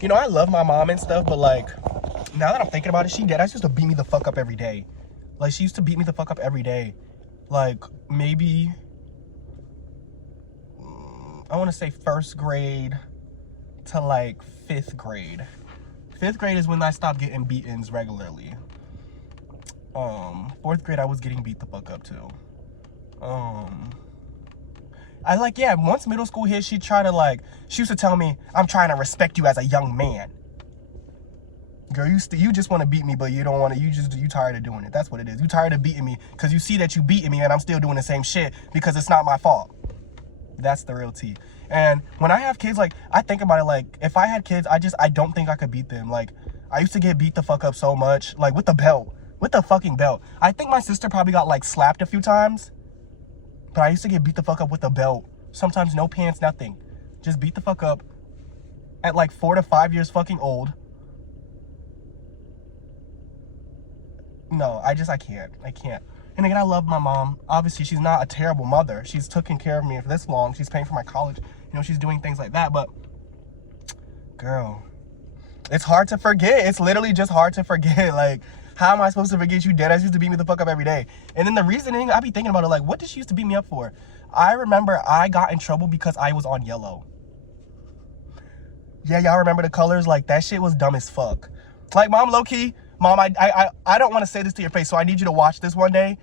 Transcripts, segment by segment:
You know, I love my mom and stuff, but like, now that I'm thinking about it, she used to beat me the fuck up every day. Like, she used to beat me the fuck up every day. Like, maybe, I want to say 1st grade to like 5th grade. 5th grade is when I stopped getting beatings regularly. 4th grade, I was getting beat the fuck up too. Once middle school hit, she used to tell me, I'm trying to respect you as a young man. Girl, you just want to beat me, but you don't want to, you tired of doing it. That's what it is. You tired of beating me because you see that you beating me and I'm still doing the same shit because it's not my fault. That's the real tea. And when I have kids, like, I think about it, like, if I had kids, I don't think I could beat them. Like, I used to get beat the fuck up so much, like, with the belt. With the fucking belt. I think my sister probably got, like, slapped a few times. But I used to get beat the fuck up with the belt. Sometimes no pants, nothing. Just beat the fuck up at, like, 4 to 5 years fucking old. No, I can't. I can't. And again, I love my mom. Obviously, she's not a terrible mother. She's taken care of me for this long. She's paying for my college. You know, she's doing things like that. But, girl, it's hard to forget. It's literally just hard to forget. Like, how am I supposed to forget you dead ass used to beat me the fuck up every day? And then the reasoning, I be thinking about it, like, what did she used to beat me up for? I remember I got in trouble because I was on yellow. Yeah, y'all remember the colors? Like, that shit was dumb as fuck. Like, Mom, low-key, Mom, I don't want to say this to your face, so I need you to watch this one day.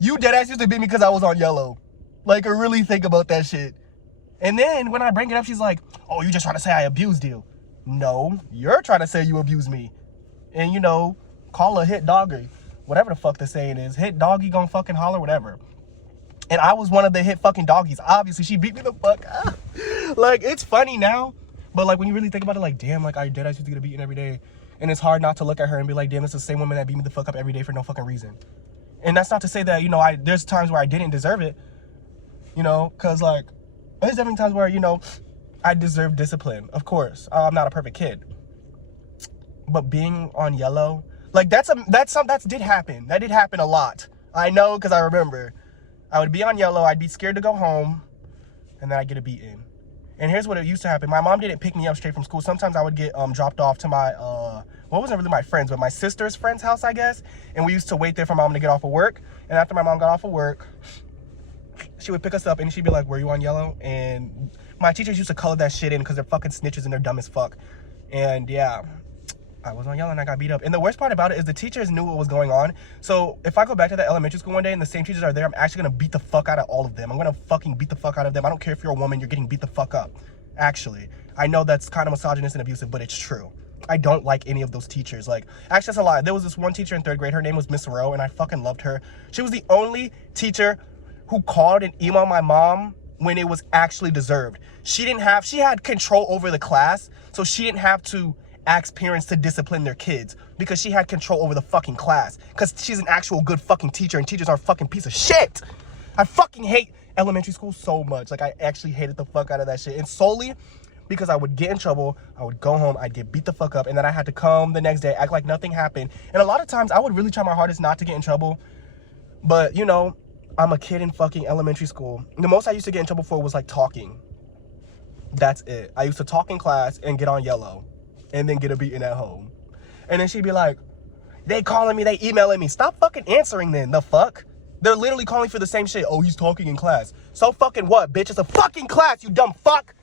You deadass used to beat me because I was on yellow. Like, I really think about that shit. And then when I bring it up, she's like, oh, you just trying to say I abused you. No, you're trying to say you abused me. And, you know, call a hit doggy. Whatever the fuck the saying is. Hit doggy gonna fucking holler, whatever. And I was one of the hit fucking doggies. Obviously, she beat me the fuck up. Like, it's funny now. But, like, when you really think about it, like, damn, like, I deadass used to get beaten every day. And it's hard not to look at her and be like, damn, this is the same woman that beat me the fuck up every day for no fucking reason. And that's not to say that, you know, there's times where I didn't deserve it, you know, because, like, there's definitely times where, you know, I deserve discipline. Of course, I'm not a perfect kid. But being on yellow, like, that did happen. That did happen a lot. I know, because I remember. I would be on yellow, I'd be scared to go home, and then I'd get a beating. And here's what it used to happen. My mom didn't pick me up straight from school. Sometimes I would get dropped off to my, well, it wasn't really my friends, but my sister's friend's house, I guess. And we used to wait there for Mom to get off of work. And after my mom got off of work, she would pick us up and she'd be like, were you on yellow? And my teachers used to color that shit in because they're fucking snitches and they're dumb as fuck. And yeah, I was on yellow and I got beat up. And the worst part about it is the teachers knew what was going on. So if I go back to that elementary school one day and the same teachers are there, I'm actually going to beat the fuck out of all of them. I'm going to fucking beat the fuck out of them. I don't care if you're a woman, you're getting beat the fuck up. Actually, I know that's kind of misogynist and abusive, but it's true. I don't like any of those teachers. Like, actually, that's a lie. There was this one teacher in 3rd grade. Her name was Miss Rowe, and I fucking loved her. She was the only teacher who called and emailed my mom when it was actually deserved. She had control over the class, so she didn't have to ask parents to discipline their kids because she had control over the fucking class because she's an actual good fucking teacher, and teachers are a fucking piece of shit. I fucking hate elementary school so much. Like, I actually hated the fuck out of that shit. And solely because I would get in trouble, I would go home, I'd get beat the fuck up, and then I had to come the next day, act like nothing happened. And a lot of times I would really try my hardest not to get in trouble. But, you know, I'm a kid in fucking elementary school. The most I used to get in trouble for was like talking. That's it. I used to talk in class and get on yellow and then get a beating at home. And then she'd be like, they calling me, they emailing me. Stop fucking answering then, the fuck? They're literally calling for the same shit. Oh, he's talking in class. So fucking what, bitch? It's a fucking class, you dumb fuck.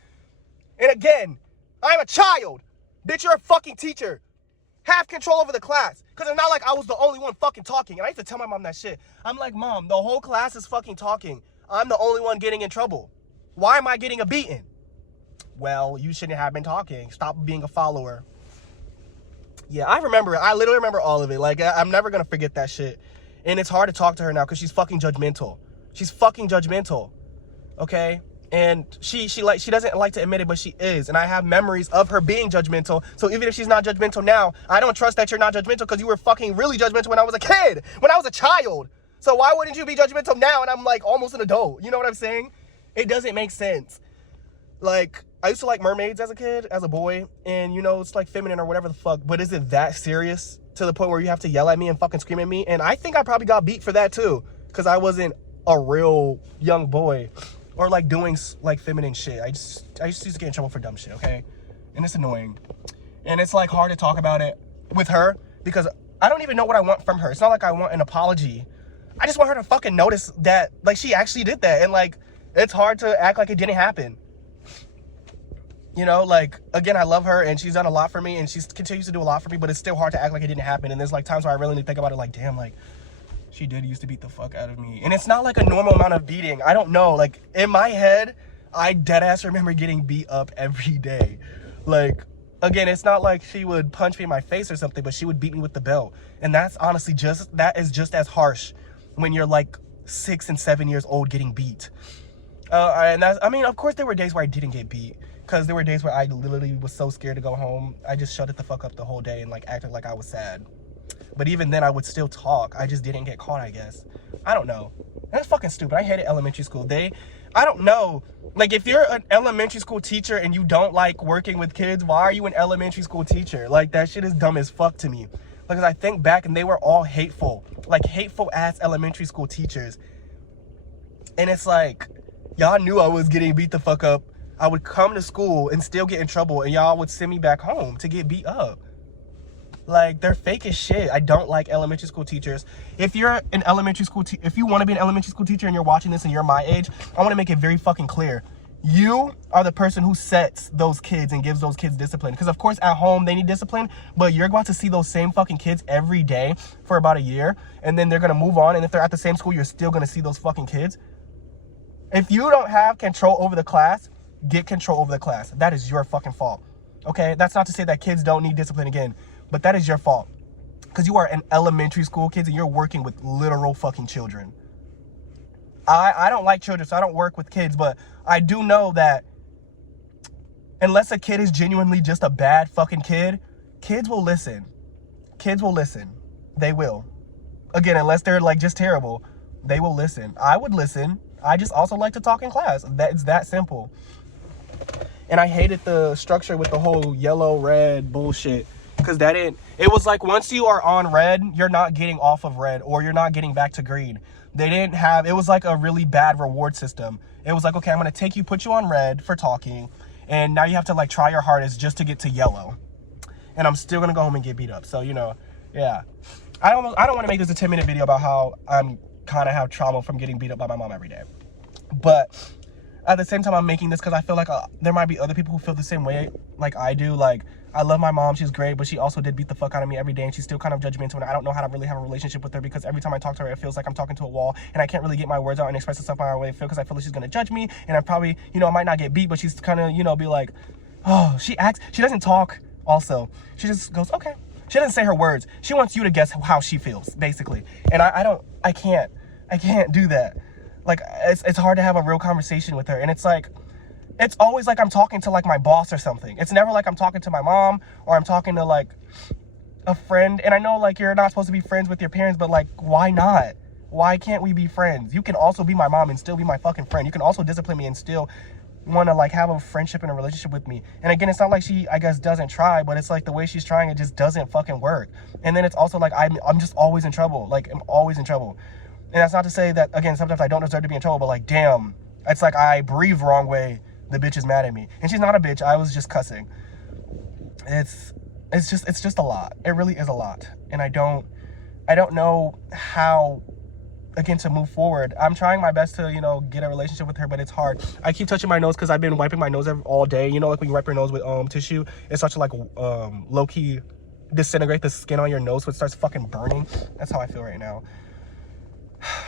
And again, I'm a child. Bitch, you're a fucking teacher. Have control over the class. Because it's not like I was the only one fucking talking. And I used to tell my mom that shit. I'm like, Mom, the whole class is fucking talking. I'm the only one getting in trouble. Why am I getting a beating? Well, you shouldn't have been talking. Stop being a follower. Yeah, I remember it. I literally remember all of it. Like, I'm never going to forget that shit. And it's hard to talk to her now because she's fucking judgmental. She's fucking judgmental. Okay? And she doesn't like to admit it, but she is. And I have memories of her being judgmental. So even if she's not judgmental now, I don't trust that you're not judgmental because you were fucking really judgmental when I was a kid, when I was a child. So why wouldn't you be judgmental now and I'm like almost an adult? You know what I'm saying? It doesn't make sense. Like, I used to like mermaids as a kid, as a boy. And, you know, it's like feminine or whatever the fuck. But is it that serious to the point where you have to yell at me and fucking scream at me? And I think I probably got beat for that too. Because I wasn't a real young boy. Or like doing like feminine shit. I used to get in trouble for dumb shit, okay? And it's annoying. And it's like hard to talk about it with her because I don't even know what I want from her. It's not like I want an apology. I just want her to fucking notice that, like, she actually did that. And, like, it's hard to act like it didn't happen. You know, like, again, I love her and she's done a lot for me and she continues to do a lot for me, but it's still hard to act like it didn't happen. And there's, like, times where I really need to think about it, like, damn, like, she did used to beat the fuck out of me. And it's not, like, a normal amount of beating. I don't know. Like, in my head, I deadass remember getting beat up every day. Like, again, it's not like she would punch me in my face or something, but she would beat me with the belt. And that's honestly that is just as harsh when you're, like, 6 and 7 years old getting beat. And that's, I mean, of course there were days where I didn't get beat. Because there were days where I literally was so scared to go home. I just shut it the fuck up the whole day and, like, acted like I was sad. But even then, I would still talk. I just didn't get caught, I guess. I don't know. That's fucking stupid. I hated elementary school. I don't know. Like, if you're an elementary school teacher and you don't like working with kids, why are you an elementary school teacher? Like, that shit is dumb as fuck to me. Because I think back and they were all hateful. Like, hateful-ass elementary school teachers. And it's like, y'all knew I was getting beat the fuck up. I would come to school and still get in trouble, and y'all would send me back home to get beat up. Like, they're fake as shit. I don't like elementary school teachers. If you're an elementary school if you want to be an elementary school teacher and you're watching this and you're my age, I want to make it very fucking clear. You are the person who sets those kids and gives those kids discipline. Because, of course, at home, they need discipline, but you're about to see those same fucking kids every day for about a year, and then they're going to move on, and if they're at the same school, you're still going to see those fucking kids. If you don't have control over the class, get control over the class. That is your fucking fault. Okay? That's not to say that kids don't need discipline again, but that is your fault. Because you are an elementary school kids and you're working with literal fucking children. I don't like children, so I don't work with kids, but I do know that unless a kid is genuinely just a bad fucking kid, kids will listen. Kids will listen. They will. Again, unless they're, like, just terrible, they will listen. I would listen. I just also like to talk in class. It's that simple. And I hated the structure with the whole yellow, red bullshit. Because it was like once you are on red, you're not getting off of red or you're not getting back to green. It was like a really bad reward system. It was like, okay, I'm going to put you on red for talking. And now you have to, like, try your hardest just to get to yellow. And I'm still going to go home and get beat up. So, you know, yeah. I don't want to make this a 10-minute video about how I'm kind of have trauma from getting beat up by my mom every day. But at the same time, I'm making this because I feel like there might be other people who feel the same way like I do. Like, I love my mom. She's great, but she also did beat the fuck out of me every day, and she's still kind of judgmental, and I don't know how to really have a relationship with her because every time I talk to her, it feels like I'm talking to a wall, and I can't really get my words out and express myself how I feel because I feel like she's going to judge me, and I probably, you know, I might not get beat, but she's kind of, you know, be like, oh, she doesn't talk also. She just goes, okay. She doesn't say her words. She wants you to guess how she feels, basically. And I can't do that. Like, it's hard to have a real conversation with her, and it's like, it's always like I'm talking to, like, my boss or something. It's never like I'm talking to my mom or I'm talking to, like, a friend. And I know, like, you're not supposed to be friends with your parents, but, like, why not? Why can't we be friends? You can also be my mom and still be my fucking friend. You can also discipline me and still want to, like, have a friendship and a relationship with me. And again, it's not like she, I guess, doesn't try, but it's like the way she's trying, it just doesn't fucking work. And then it's also like I'm just always in trouble. Like, I'm always in trouble. And that's not to say that, again, sometimes I don't deserve to be in trouble, but, like, damn, it's like I breathe the wrong way. The bitch is mad at me. And she's not a bitch. I was just cussing. It's just a lot. It really is a lot. And I don't know how, again, to move forward. I'm trying my best to, you know, get a relationship with her, but it's hard. I keep touching my nose because I've been wiping my nose all day. You know, like when you wipe your nose with tissue, it starts to, like, low-key disintegrate the skin on your nose so it starts fucking burning. That's how I feel right now.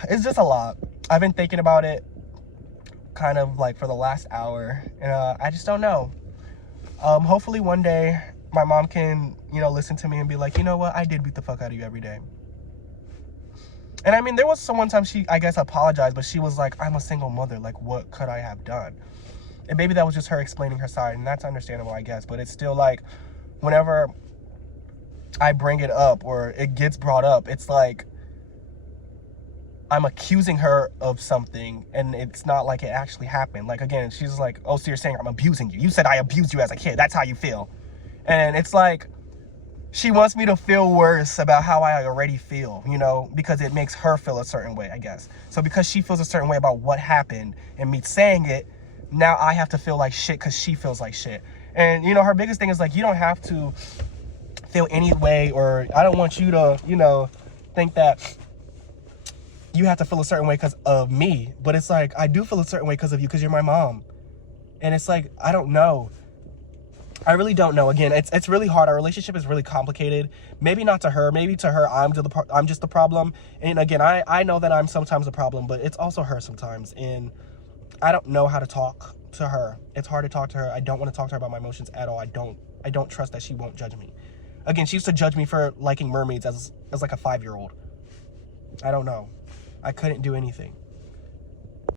It's just a lot. I've been thinking about it kind of like for the last hour, and I just don't know. Hopefully one day my mom can, you know, listen to me and be like, you know what, I did beat the fuck out of you every day. And I mean, there was one time she, I guess, apologized, but she was like, I'm a single mother, like, what could I have done? And maybe that was just her explaining her side, and that's understandable, I guess. But it's still like, whenever I bring it up or it gets brought up, it's like I'm accusing her of something, and it's not like it actually happened. Like, again, she's like, oh, so you're saying I'm abusing you. You said I abused you as a kid. That's how you feel. And it's like, she wants me to feel worse about how I already feel, you know, because it makes her feel a certain way, I guess. So because she feels a certain way about what happened and me saying it, now I have to feel like shit because she feels like shit. And, you know, her biggest thing is like, you don't have to feel any way, or I don't want you to, you know, think that you have to feel a certain way because of me. But it's like, I do feel a certain way because of you, because you're my mom. And it's like, I don't know. I really don't know. Again, it's really hard. Our relationship is really complicated. Maybe not to her. Maybe to her, I'm just the problem. And again, I know that I'm sometimes a problem, but it's also her sometimes. And I don't know how to talk to her. It's hard to talk to her. I don't want to talk to her about my emotions at all. I don't trust that she won't judge me. Again, she used to judge me for liking mermaids as like a 5-year-old. I don't know. I couldn't do anything.